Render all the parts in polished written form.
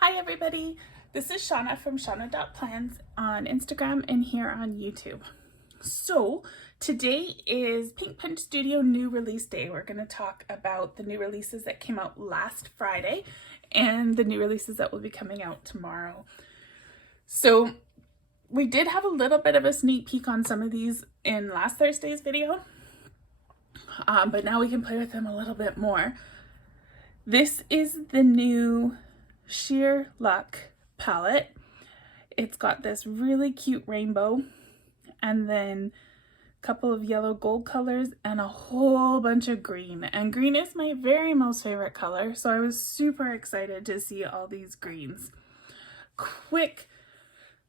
Hi everybody, this is Shauna from Shauna.plans on Instagram and here on YouTube. So today is Pink Punch Studio new release day. We're going to talk about the new releases that came out last Friday and the new releases that will be coming out tomorrow. So we did have a little bit of a sneak peek on some of these in last Thursday's video, but now we can play with them a little bit more. This is the new Sheer Luck palette. It's got this really cute rainbow and then a couple of yellow gold colors and a whole bunch of green. And green is my very most favorite color, so I was super excited to see all these greens. Quick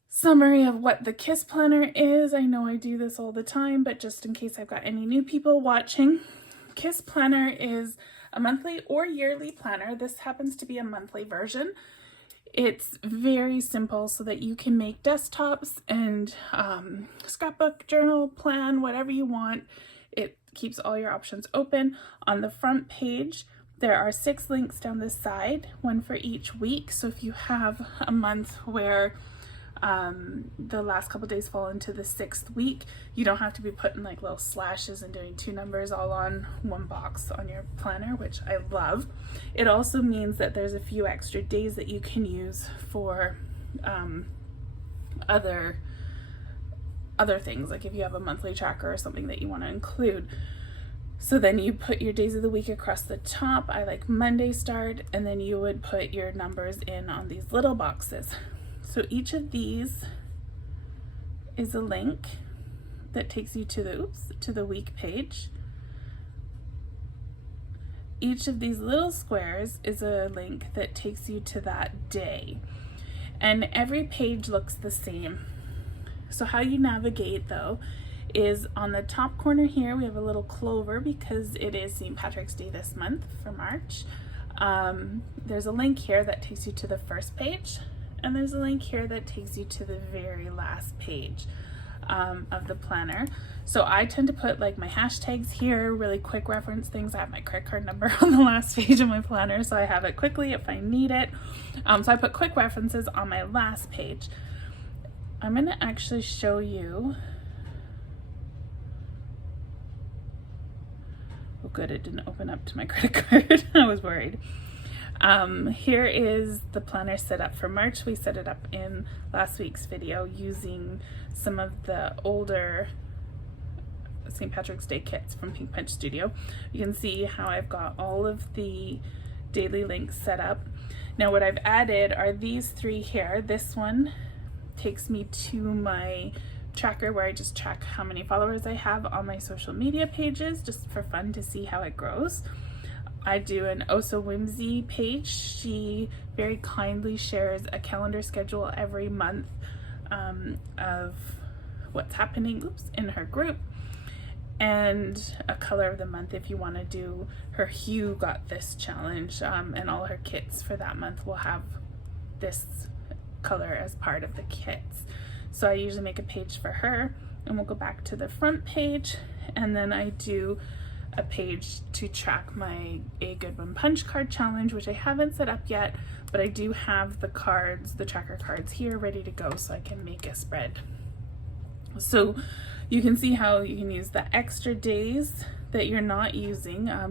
summary of what the Kiss Planner is. I know I do this all the time, but just in case I've got any new people watching, Kiss Planner is a monthly or yearly planner. This happens to be a monthly version. It's very simple so that you can make desktops and scrapbook, journal, plan, whatever you want. It keeps all your options open. On the front page, there are 6 links down the side, one for each week. So if you have a month where the last couple days fall into the 6th week, you don't have to be putting like little slashes and doing 2 numbers all on one box on your planner, which I love. It also means that there's a few extra days that you can use for other things, like if you have a monthly tracker or something that you want to include. So then you put your days of the week across the top. I like Monday start, and then you would put your numbers in on these little boxes. So each of these is a link that takes you to the week page. Each of these little squares is a link that takes you to that day. And every page looks the same. So how you navigate though is on the top corner here, we have a little clover because it is St. Patrick's Day this month for March. There's a link here that takes you to the first page. And there's a link here that takes you to the very last page of the planner. So I tend to put like my hashtags here, really quick reference things. I have my credit card number on the last page of my planner, so I have it quickly if I need it. So I put quick references on my last page. I'm going to actually show you. Oh good, it didn't open up to my credit card. I was worried. Here is the planner set up for March. We set it up in last week's video using some of the older St. Patrick's Day kits from Pink Punch Studio. You can see how I've got all of the daily links set up. Now what I've added are these 3 here. This one takes me to my tracker where I just track how many followers I have on my social media pages, just for fun to see how it grows. I do an Oh So Whimsy page. She very kindly shares a calendar schedule every month of what's happening in her group, and a color of the month if you want to do her Hue Got This challenge, and all her kits for that month will have this color as part of the kits. So I usually make a page for her, and we'll go back to the front page, and then I do a page to track my A Good One Punch card challenge, which I haven't set up yet, but I do have the cards, the tracker cards here ready to go so I can make a spread. So you can see how you can use the extra days that you're not using. I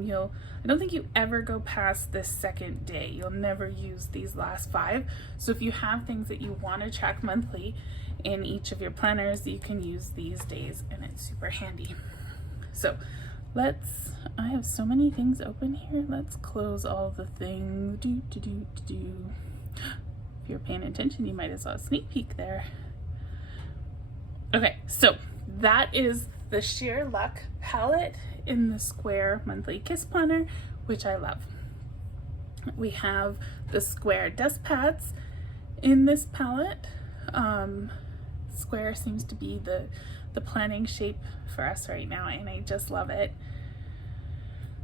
don't think you ever go past this 2nd day. You'll never use these last 5. So if you have things that you want to track monthly in each of your planners, you can use these days, and it's super handy. So I have so many things open here. Let's close all the things. If you're paying attention, you might as well sneak peek there. Okay, so that is the Sheer Luck palette in the square monthly Kiss Planner, which I love. We have the square desk pads in this palette. Square seems to be the planning shape for us right now, and I just love it.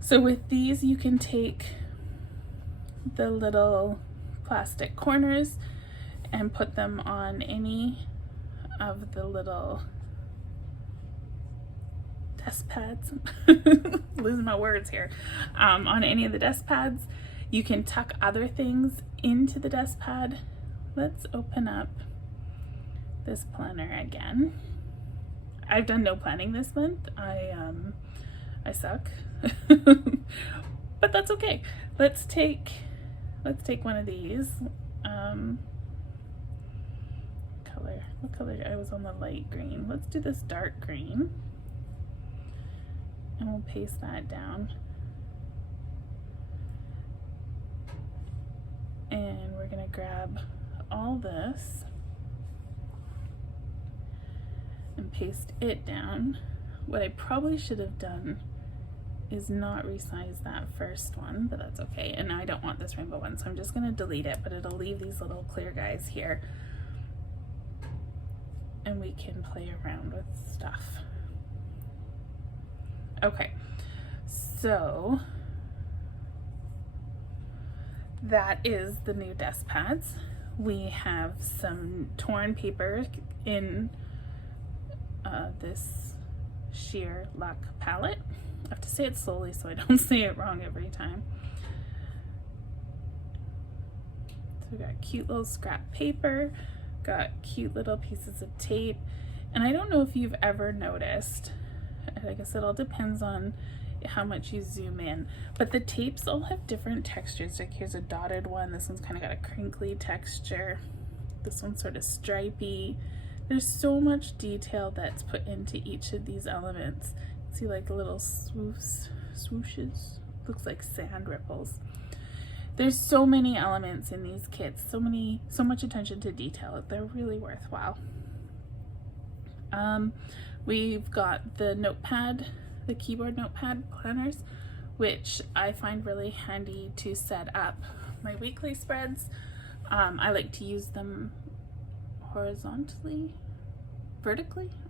So with these, you can take the little plastic corners and put them on any of the little desk pads. Losing my words here. On any of the desk pads. You can tuck other things into the desk pad. Let's open up this planner again. I've done no planning this month. I suck. But that's okay. Let's take one of these. Color. What color? I was on the light green. Let's do this dark green. And we'll paste that down. And we're gonna grab all this and paste it down. What I probably should have done is not resize that first one, but that's okay. And now I don't want this rainbow one, so I'm just gonna delete it, but it'll leave these little clear guys here. And we can play around with stuff. Okay, so that is the new desk pads. We have some torn paper in this sheer luck palette. I have to say it slowly so I don't say it wrong every time. So we got cute little scrap paper, got cute little pieces of tape, and I don't know if you've ever noticed, I guess it all depends on how much you zoom in, but the tapes all have different textures. Like here's a dotted one, this one's kind of got a crinkly texture, this one's sort of stripy. There's so much detail that's put into each of these elements. See like little swooshes, looks like sand ripples. There's so many elements in these kits, so much attention to detail. They're really worthwhile. We've got the Notepad, the keyboard Notepad planners, which I find really handy to set up my weekly spreads. I like to use them vertically.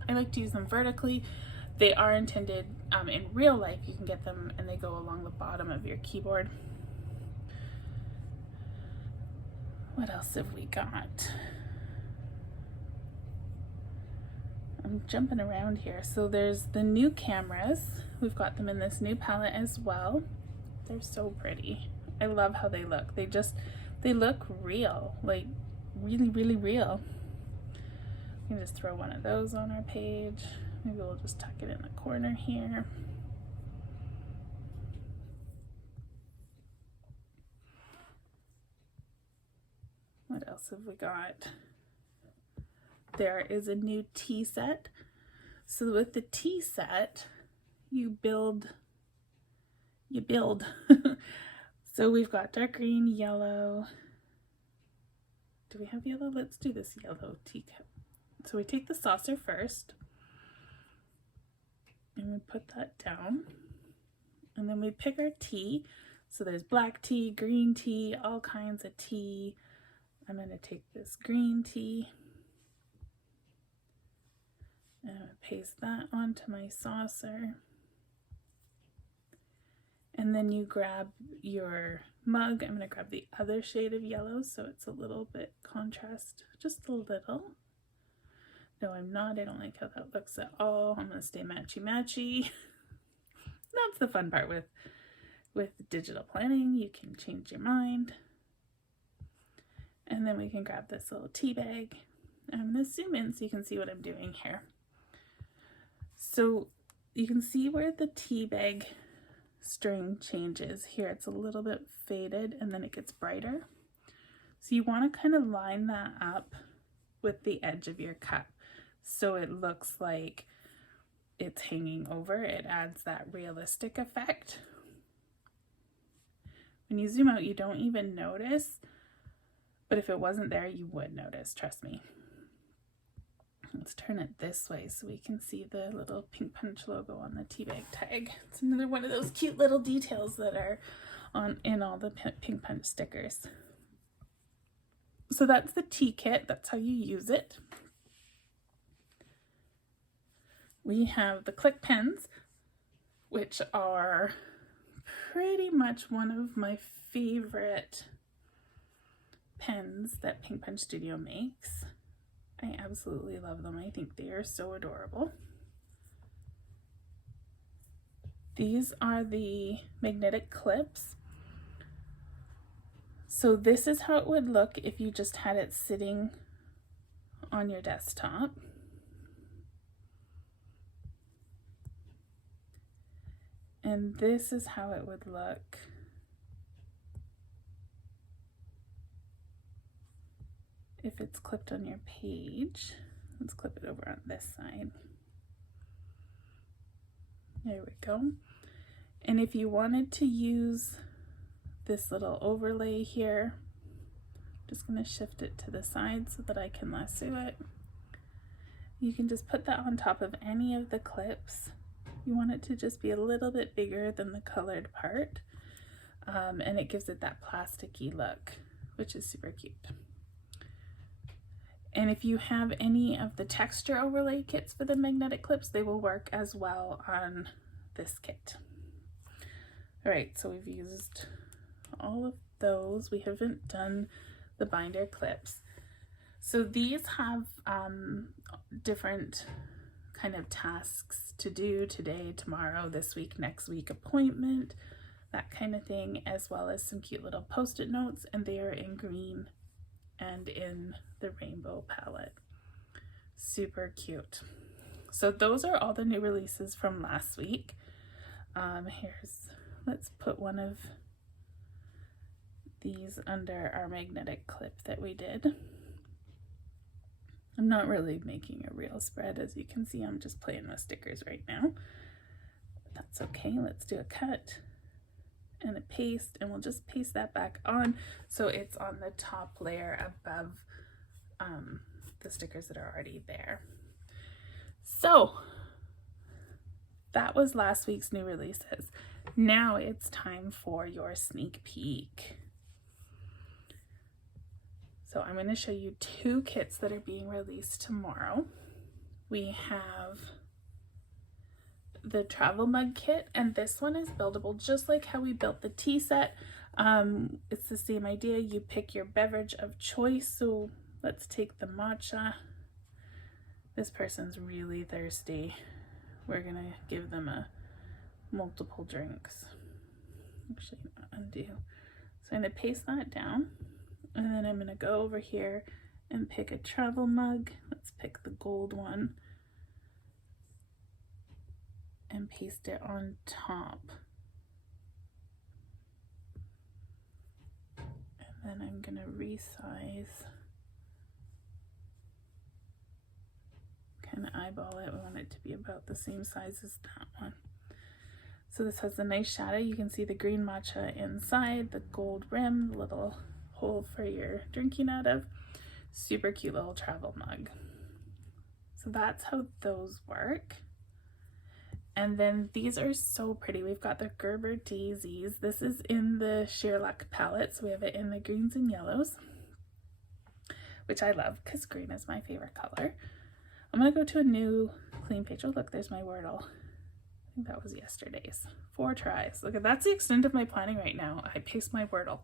I like to use them vertically. They are intended, in real life, you can get them and they go along the bottom of your keyboard. What else have we got? I'm jumping around here. So there's the new cameras. We've got them in this new palette as well. They're so pretty. I love how they look. They look real, like really, really real. We can just throw one of those on our page. Maybe we'll just tuck it in the corner here. What else have we got? There is a new tea set. So with the tea set, you build. So we've got dark green, yellow. Do we have yellow? Let's do this yellow teacup. So we take the saucer first and we put that down, and then we pick our tea. So there's black tea, green tea, all kinds of tea. I'm going to take this green tea and paste that onto my saucer. And then you grab your mug. I'm going to grab the other shade of yellow so it's a little bit contrast, just a little. No, I'm not. I don't like how that looks at all. I'm going to stay matchy-matchy. That's the fun part with digital planning. You can change your mind. And then we can grab this little tea bag. I'm going to zoom in so you can see what I'm doing here. So you can see where the tea bag string changes. Here it's a little bit faded and then it gets brighter. So you want to kind of line that up with the edge of your cup so it looks like it's hanging over. It adds that realistic effect. When you zoom out, you don't even notice, but if it wasn't there, you would notice, trust me. Let's turn it this way so we can see the little Pink Punch logo on the tea bag tag. It's another one of those cute little details that are in all the Pink Punch stickers. So that's the tea kit. That's how you use it. We have the click pens, which are pretty much one of my favorite pens that Pink Punch Studio makes. I absolutely love them. I think they are so adorable. These are the magnetic clips. So this is how it would look if you just had it sitting on your desktop. And this is how it would look if it's clipped on your page. Let's clip it over on this side. There we go. And if you wanted to use this little overlay here, I'm just going to shift it to the side so that I can lasso it. You can just put that on top of any of the clips. You want it to just be a little bit bigger than the colored part, and it gives it that plasticky look, which is super cute. And if you have any of the texture overlay kits for the magnetic clips, they will work as well on this kit. All right, so we've used all of those. We haven't done the binder clips. So these have different kind of tasks to do today, tomorrow, this week, next week, appointment, that kind of thing, as well as some cute little post-it notes, and they are in green and in the rainbow palette. Super cute. So those are all the new releases from last week. Let's put one of these under our magnetic clip that we did. I'm not really making a real spread, as you can see. I'm just playing with stickers right now. But that's okay. Let's do a cut and a paste, and we'll just paste that back on so it's on the top layer above the stickers that are already there. So that was last week's new releases. Now it's time for your sneak peek. So I'm going to show you two kits that are being released tomorrow. We have the travel mug kit, and this one is buildable just like how we built the tea set. It's the same idea. You pick your beverage of choice. So let's take the matcha. This person's really thirsty. We're going to give them multiple drinks. Actually, undo. So I'm going to paste that down. And then I'm going to go over here and pick a travel mug. Let's pick the gold one and paste it on top. And then I'm going to resize, kind of eyeball it. We want it to be about the same size as that one. So this has a nice shadow. You can see the green matcha inside, the gold rim, the little hole for your drinking out of. Super cute little travel mug. So that's how those work. And then these are so pretty. We've got the Gerber Daisies. This is in the Sheer Luck palette, so we have it in the greens and yellows, which I love because green is my favorite color. I'm gonna go to a new clean page. Oh look, there's my Wordle. I think that was yesterday's. 4 tries. Look, that's the extent of my planning right now. I paced my Wordle.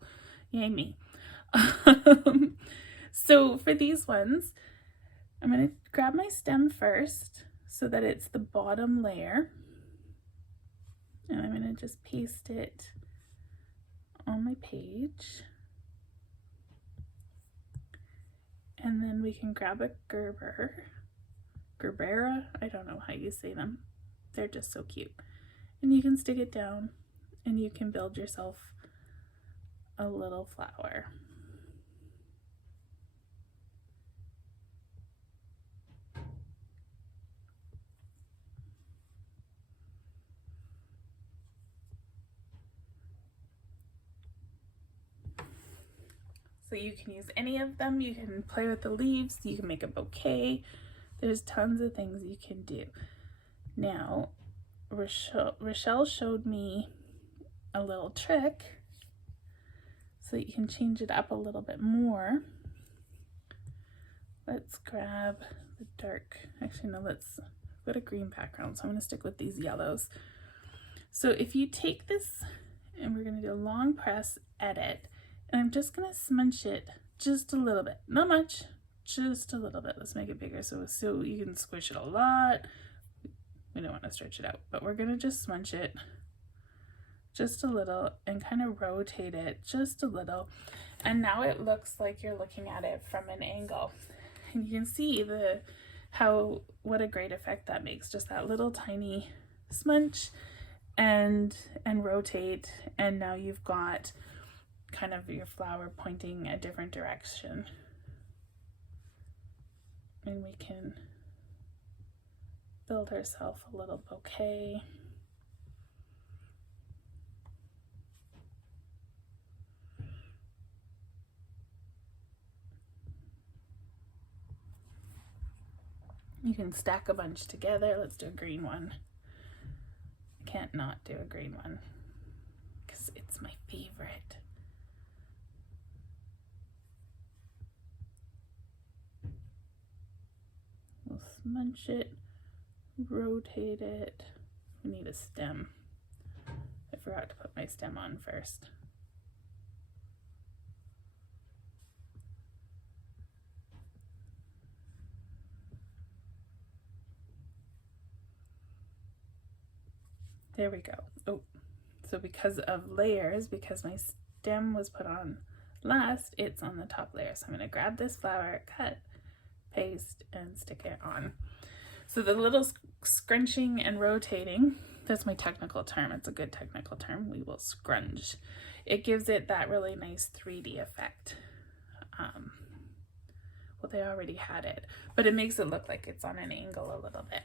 Yay me. So for these ones, I'm going to grab my stem first so that it's the bottom layer, and I'm going to just paste it on my page, and then we can grab a Gerbera, I don't know how you say them, they're just so cute, and you can stick it down and you can build yourself a little flower. So you can use any of them. You can play with the leaves. You can make a bouquet. There's tons of things you can do. Now, Rochelle showed me a little trick so that you can change it up a little bit more. Let's grab the dark, actually no, let's put a green background, so I'm going to stick with these yellows. So if you take this, and we're going to do a long press, edit, and I'm just going to smudge it just a little bit, not much, just a little bit. Let's make it bigger so you can squish it a lot. We don't want to stretch it out, but we're going to just smudge it just a little, and kind of rotate it just a little. And now it looks like you're looking at it from an angle. And you can see what a great effect that makes. Just that little tiny smudge and rotate, and now you've got kind of your flower pointing a different direction. And we can build ourselves a little bouquet. You can stack a bunch together. Let's do a green one. I can't not do a green one because it's my favorite. We'll smudge it, rotate it. We need a stem. I forgot to put my stem on first. There we go. Oh, so because of layers, because my stem was put on last, it's on the top layer. So I'm going to grab this flower, cut, paste, and stick it on. So the little scrunching and rotating, that's my technical term. It's a good technical term. We will scrunch. It gives it that really nice 3D effect. Well, they already had it, but it makes it look like it's on an angle a little bit.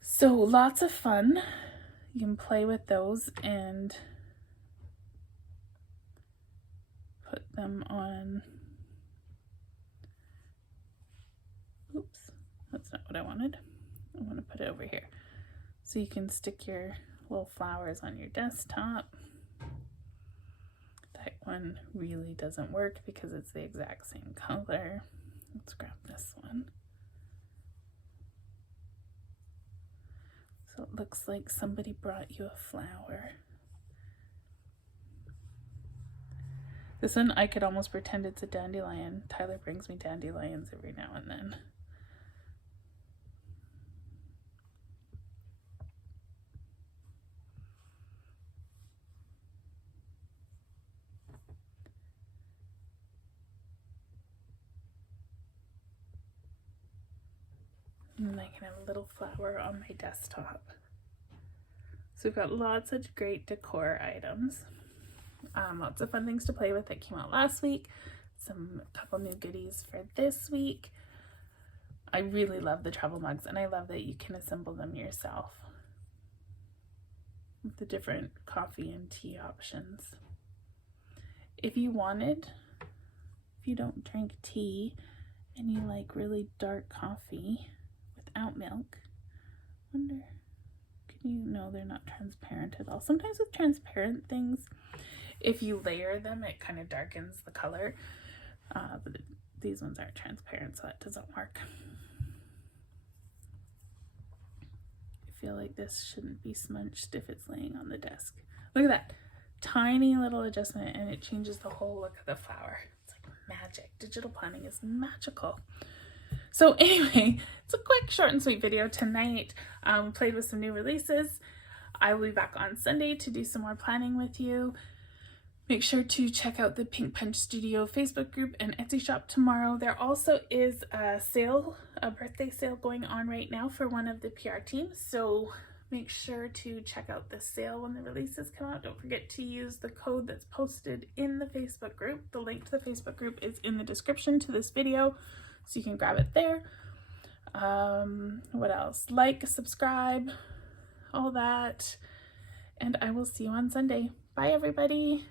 So lots of fun. You can play with those and put them on. Oops, that's not what I wanted. I want to put it over here. So you can stick your little flowers on your desktop. That one really doesn't work because it's the exact same color. Let's grab this one. So it looks like somebody brought you a flower. This one, I could almost pretend it's a dandelion. Tyler brings me dandelions every now and then. And I can have a little flower on my desktop. So we've got lots of great decor items. Lots of fun things to play with that came out last week. A couple new goodies for this week. I really love the travel mugs, and I love that you can assemble them yourself with the different coffee and tea options. If you don't drink tea and you like really dark coffee without milk, no, they're not transparent at all. Sometimes with transparent things, if you layer them, it kind of darkens the color. But these ones aren't transparent, so that doesn't work. I feel like this shouldn't be smudged if it's laying on the desk. Look at that tiny little adjustment, and it changes the whole look of the flower. It's like magic. Digital planning is magical. So anyway, it's a quick, short and sweet video tonight. Played with some new releases. I will be back on Sunday to do some more planning with you. Make sure to check out the Pink Punch Studio Facebook group and Etsy shop tomorrow. There also is a sale, a birthday sale going on right now for one of the PR teams. So make sure to check out the sale when the releases come out. Don't forget to use the code that's posted in the Facebook group. The link to the Facebook group is in the description to this video, so you can grab it there. What else? Like, subscribe, all that. And I will see you on Sunday. Bye, everybody.